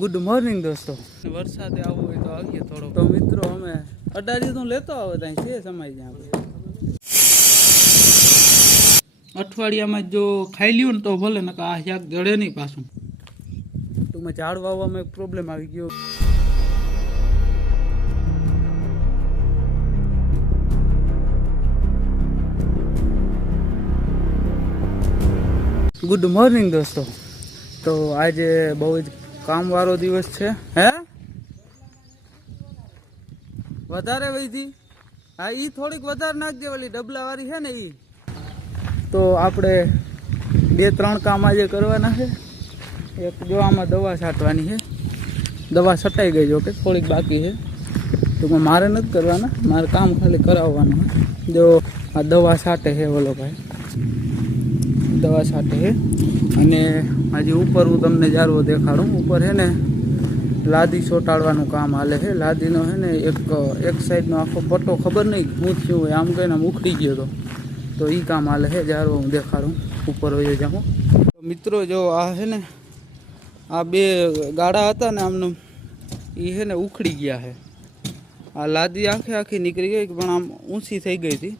Good morning દોસ્તો વરસાદે આવવો હોય તો આવીએ થોડો તો મિત્રો અમે અડાડી તો લેતો આવે ત્યાં છે સમય જ્યાં આપણે. અઠવાડિયામાં જો ખાઈ લ્યું ને તો ભલે ને આ શાક જડે નહીં પાછું. ટૂંકમાં ઝાડ વાવવામાં એક પ્રોબ્લેમ આવી ગયો. ગુડ મોર્નિંગ દોસ્તો. તો આજે બહુ જ કામવાળો દિવસ છે, હે? વધારે વહીથી હા એ થોડીક વધારે નાખજે ઓલી ડબલા વાળી છે ને એ તો આપણે બે ત્રણ કામ આજે કરવાના છે. એક જો આમાં દવા છાંટવાની છે. દવા છટાઈ ગઈ જો કે થોડીક બાકી છે. તો મારે નથી કરવાના, મારે કામ ખાલી કરાવવાનું જો આ દવા છાંટે છે ઓલો ભાઈ. દવા છાંટે છે. અને હજી ઉપર હું તમને જારવો દેખાડું. ઉપર હે ને લાદી ચોંટાડવાનું કામ હાલે છે લાદીનો છે ને એક એક સાઈડનો આખો પટ્ટો ખબર નહીં, હું થયું હોય આમ કહીને આમ ઉખડી ગયો હતો તો એ કામ હાલે છે જારવો હું દેખાડું. ઉપર વયો જાઉં મિત્રો જો આ છે ને, આ બે ગાડા હતા ને આમને એ છે ને ઉખડી ગયા છે આ લાદી આખે આખી નીકળી ગઈ, પણ આમ ઊંચી થઈ ગઈ હતી.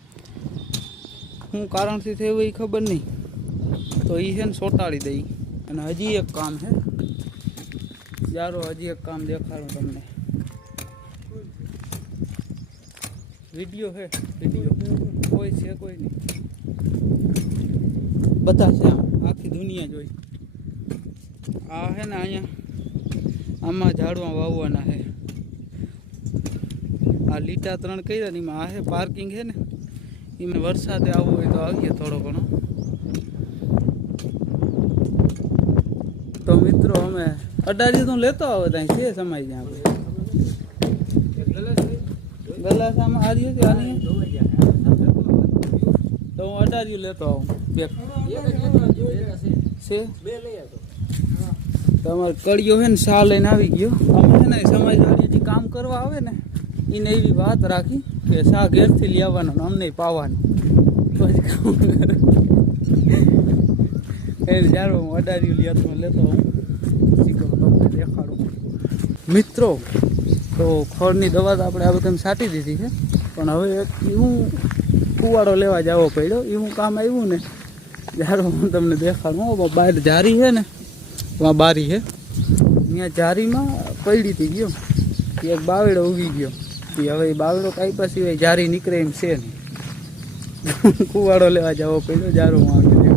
શું કારણથી થયું એ ખબર નહીં. તો એ છે ને સોટાડી દઈ અને હજી એક કામ છે. યારો હજી એક કામ દેખાડું તમને. વીડિયો છે, વીડિયો. કોઈ છે, કોઈ નહીં. બધા છે આખી દુનિયા જોઈ. આ છે ને અહીંયા, આમાં ઝાડવા વાવવાના છે. આ લીટા ત્રણ કર્યા ને એમાં આ છે પાર્કિંગ છે ને. એમાં વરસાદે આવવું હોય તો આવીએ થોડો ઘણો. મિત્રો, અમે અડાડી તો લેતો આવે ત્યાં છે સમય જ્યાં આપણે ગલાસ આમાં કે આની? તો હું અડાડ્યું લેતો આવું, બે. છે? તમારે કડિયો છે ને સા લઈને આવી ગયો. અમે છે ને સમાજવાળી કામ કરવા આવે ને, એને એવી વાત રાખી કે સા ઘેરથી લઈ આવવાનો અમને પાવાની. પછી કામ કરે. એ હું અડાડ્યું લેતો લેતો હું મિત્રો, તો ખોળની દવા તો આપણે આ બધા છાંટી દીધી છે. પણ હવે એક એવું કુવાડો લેવા જવો પડ્યો. એવું કામ આવ્યું ને, જ્યારે હું તમને દેખાડું બહાર જારી છે ને ત્યાં બારી છે. ત્યાં જારીમાં પડી હતી ગયો. એક બાવડો ઉગી ગયો. એ હવે એ બાવડો કાંઈ પછી જારી નીકળે એમ છે નહીં. કુવાડો લેવા જવો પડ્યો, જારો હું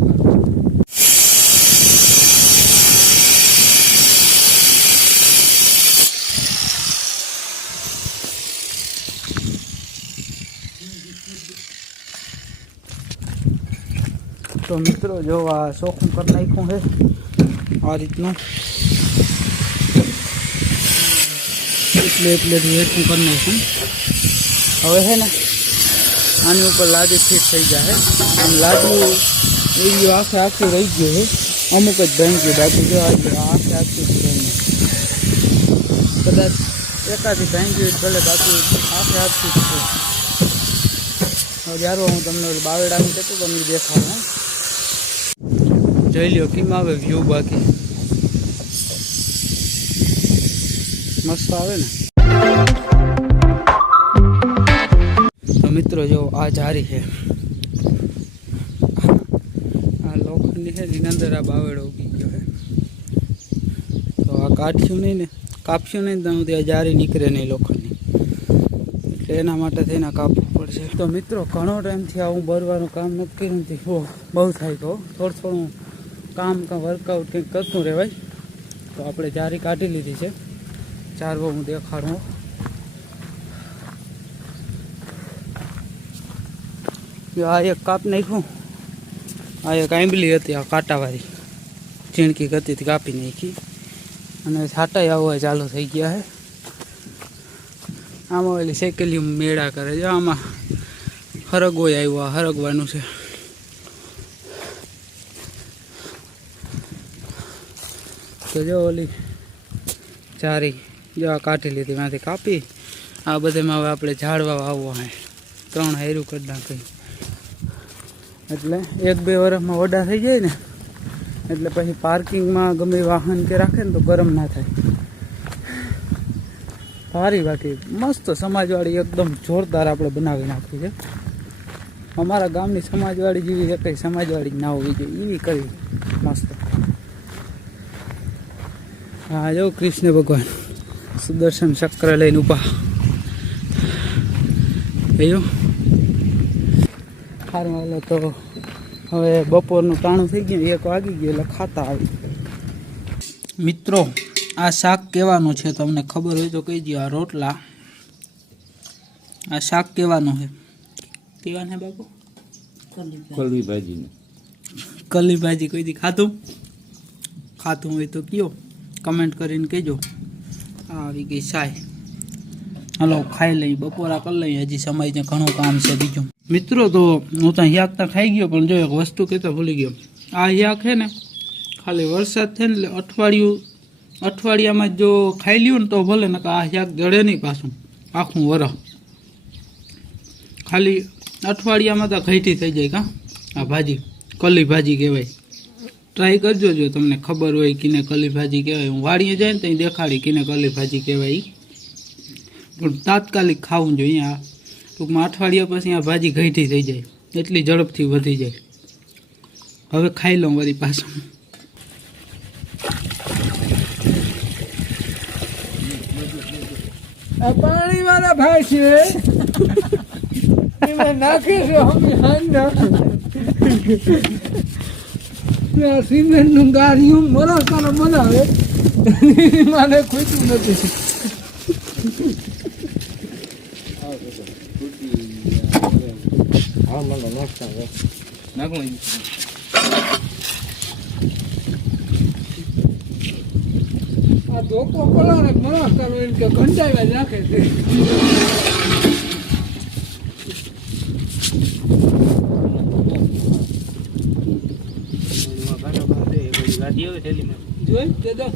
તો મિત્રો જો આ ચોખ્ખું કરી નાખ્યું છે આ રીતનું એટલે એટલે હેઠું કરી નાખ્યું હવે છે ને આની ઉપર લાદી ફિટ થઈ જાય આમ લાદવું એવી આખે આખું રહી ગયું છે અમુક જ ભાંગ્યું બાકી જો આજે આખે આખું જ ભાંગ્યું કદાચ એકાદી ભાંગ્યું હોય તો ભલે બાકી આખે આખું જ છે હવે જ્યારે હું તમને ઓલું બાવેડાનું કહેતો તમને દેખાડું હં. જોઈ લ્યો, કેમ આવે વ્યૂ બાકી? મસ્ત આવે ને. તો મિત્રો જો, આ જારી છે. આ લોખંડની છે એની અંદર આ બાવેડો ઉગી ગયો છે. તો આ કાઢ્યું નહીં ને કાપ્યું નહીં ત્યાં હું ત્યાં જારી નીકળે નહીં લોખંડની. એટલે એના માટે થઈને કાપવું પડશે. તો મિત્રો, ઘણો ટાઈમથી આ હું ભરવાનું કામ કર્યું નથી હો બહુ થાય તો? થોડું થોડું કામ કાં વર્કઆઉટ કંઈક કરતું રહેવાય, તો આપણે જારી કાઢી લીધી છે. ચારવો હું દેખાડું. આ એક કાપ નાખ્યું. આ એક આંબલી હતી, આ કાંટાવાળી. ચીણકી હતી, કાપી નાખી. અને છાંટાઈ આવવા ચાલુ થઈ ગયા છે. આમાં ઓલી સાયકલી મેળા કરે છે, આમાં હરગોય આવ્યો હરગવાનું છે. તો જો ઓલી ચારી જો આ કાઢી લીધી ત્યાંથી કાપી. આ બધામાં હવે આપણે ઝાડવા વાવવા હે. ત્રણ હેરું કરી નાખી. એટલે એક બે વર્ષમાં વડા થઈ જાય ને, એટલે પછી પાર્કિંગમાં ગમે વાહન કે રાખે ને તો ગરમ ના થાય. સારી બાકી મસ્ત સમાજવાળી એકદમ જોરદાર આપણે બનાવી નાખી છે. અમારા ગામની સમાજવાળી જેવી છે, કંઈ સમાજવાળી ના હોવી જોઈએ. એવી કરી મસ્ત હા જો કૃષ્ણ ભગવાન. સુદર્શન ચક્ર લઈને ઊભા સારું ઓલો તો હવે બપોરનું ટાણું થઈ ગયું એક વાગી ગયું એટલે ખાતા આવી. મિત્રો આ શાક કેવાનું છે તમને ખબર હોય તો કહી દો આ રોટલા. આ શાક કેવાનું છે? કહેવાનું છે બાપુ? કલવી ભાજીનું. કલી ભાજી કોઈ દી ખાધું? ખાધું હોય તો કયો. કમેન્ટ કરીને કહેજો. આવી ગઈ સાય. હાલો, ખાઈ લઈ બપોરા કરી લઈ હજી સમય છે ઘણું કામ છે બીજું. મિત્રો, તો હું તો હિયાક ખાઈ ગયો, પણ જો એક વસ્તુ કહેતા ભૂલી ગયો. આ હિયાક છે ને, ખાલી વરસાદ થાય ને, એટલે અઠવાડિયું, અઠવાડિયામાં જો ખાઈ લ્યું ને તો ભલે ને આ હિયાક જડે નહીં પાછું, આખું વરસ ખાલી અઠવાડિયામાં તો ઘઈટી થઈ જાય કા? આ ભાજી, કલી ભાજી કહેવાય. ટ્રાય કરજો જો તમને ખબર હોય કિને કલી ભાજી કહેવાય. હું વાળીએ જાય ને ત્યાં દેખાડી કિને કલી ભાજી કહેવાય પણ તાત્કાલિક ખાવું જોઈએ આ ટૂંકમાં અઠવાડિયા પછી આ ભાજી ઘઈટી થઈ જાય. એટલી ઝડપથી વધી જાય. હવે ખાઈ લઉં વળી પાછું. પાણી વાળા ભાઈ છે. એમાં નાખે છે અમે હાંડા સિમેન્ટનું ગાડીયું મરસતાનો મને નથી. આ ધોકો પલાળે મરસતાનો એમ કે ઘંટાવ્યા રાખે છે. જોઈ તે દો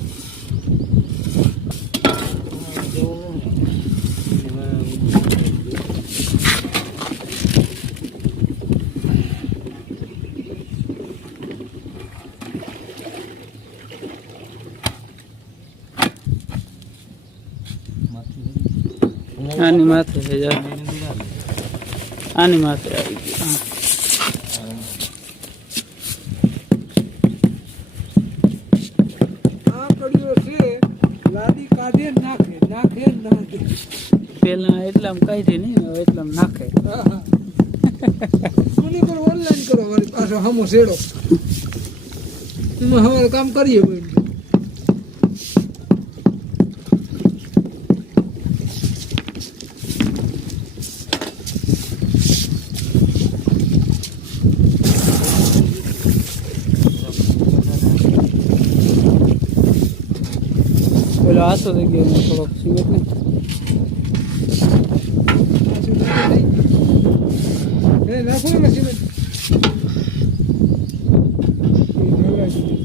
આની માથે છે જા. આની માથે આવી ગયું હા. આ કડીઓ છે લાદી કાઢે નાખે નાખે ને નાખે. પેલા એટલામ કાઢી નહીં હવે એટલા નાખે. કોની પર ઓનલાઈન કરો વળી પાછો હમો શેડો. એમાં હવે કામ કરીએ ભાઈ આસો થઈ ગયો એમાં થોડોક સિમેન્ટ ને એ નાખો ને સિમેન્ટ એ ઢોળાઈ દીધી.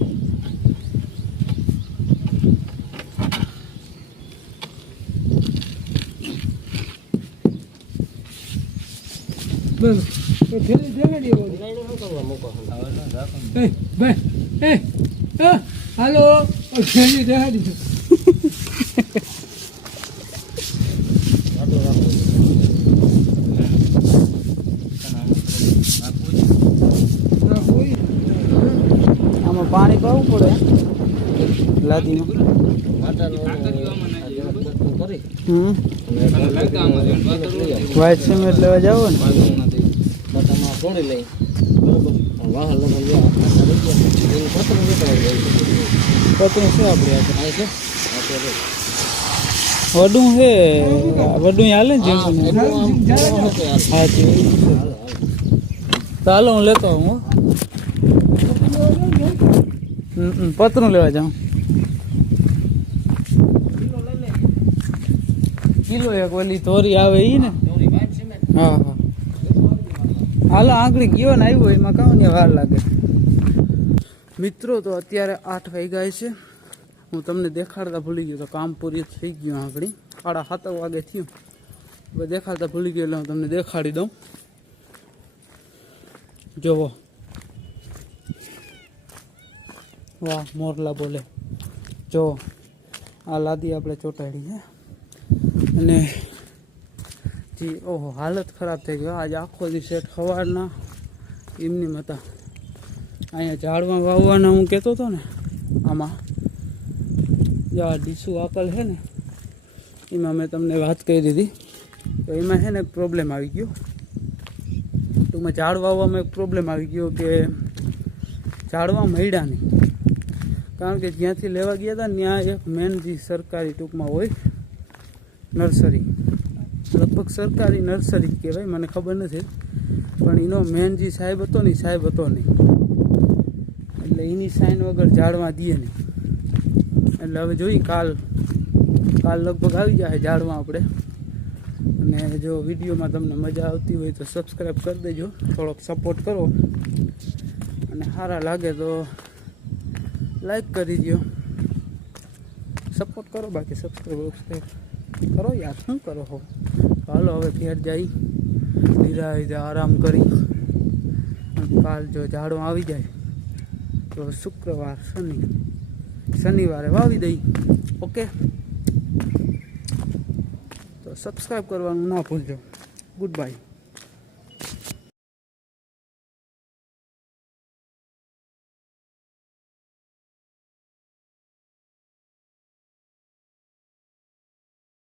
બસ તો થેલી જગાડીએ બોલો. એ ભાઈ એ હા હાલો થેલી જગાડી દો. ના કોઈ આમાં લાદીમાં હમ વ્હાઈટ સિમેન્ટ લેવા જાવ ને પતરું છે આપણે વડું છે વડું હાલે ને હા ચાલો હું લેતો હો. પતરું લેવા જાઉં. કિલો એક ઓલી તોરી આવે ઈ ને? હા હા. હાલો, આંગળી ગયો ને આવ્યો, એમાં કાં ને વાર લાગે. મિત્રો, તો અત્યારે આઠ વાગ્યા છે. હું તમને દેખાડતા ભૂલી ગયો તો કામ પૂરી થઈ ગયું આંગળી. સાડા સાત વાગે થયું. હવે દેખાડતા ભૂલી ગયો એટલે હું તમને દેખાડી દઉં. જુઓ વાહ, મોરલા બોલે. જો, આ લાદી આપણે ચોંટાડી છે અને જી, ઓહો, હાલત ખરાબ થઈ ગયો આજે આખો દિવસ ખવાડના એમની હતા. અહીંયા ઝાડમાં વાવવાના હું કહેતો હતો ને, આમાં જે આ ડીસુ આપલ છે ને, એમાં મેં તમને વાત કરી દીધી. તો એમાં છે ને એક પ્રોબ્લેમ આવી ગયો. ટૂંકમાં ઝાડ વાવવામાં એક પ્રોબ્લેમ આવી ગયો કે ઝાડવા મળ્યા નહીં. કારણ કે જ્યાંથી લેવા ગયા હતા, ત્યાં એક મેન જે સરકારી ટૂંકમાં હોય, નર્સરી. લગભગ સરકારી નર્સરી જ કહેવાય, મને ખબર નથી. પણ એનો મેન જે સાહેબ હતો ને સાહેબ હતો નહીં. એટલે એની સાઈન વગર ઝાડવા દઈએ નહીં. એટલે હવે જોઈ, કાલ કાલ લગભગ આવી જાય ઝાડવા આપણે. અને જો વિડીયોમાં તમને મજા આવતી હોય તો સબસ્ક્રાઈબ કરી દેજો. થોડોક સપોર્ટ કરો. અને સારા લાગે તો લાઈક કરી દો સપોર્ટ કરો, બાકી સબસ્ક્રાઈબ કરો યાર, શું કરો હો? ચાલો હવે ઘેર જઈ નિરાય આરામ કરી. કાલ જો ઝાડો આવી જાય, તો શુક્રવાર શનિ, શનિવારે વાવી દઈ. ઓકે તો સબસ્ક્રાઈબ કરવાનું ના ભૂલજો. Good bye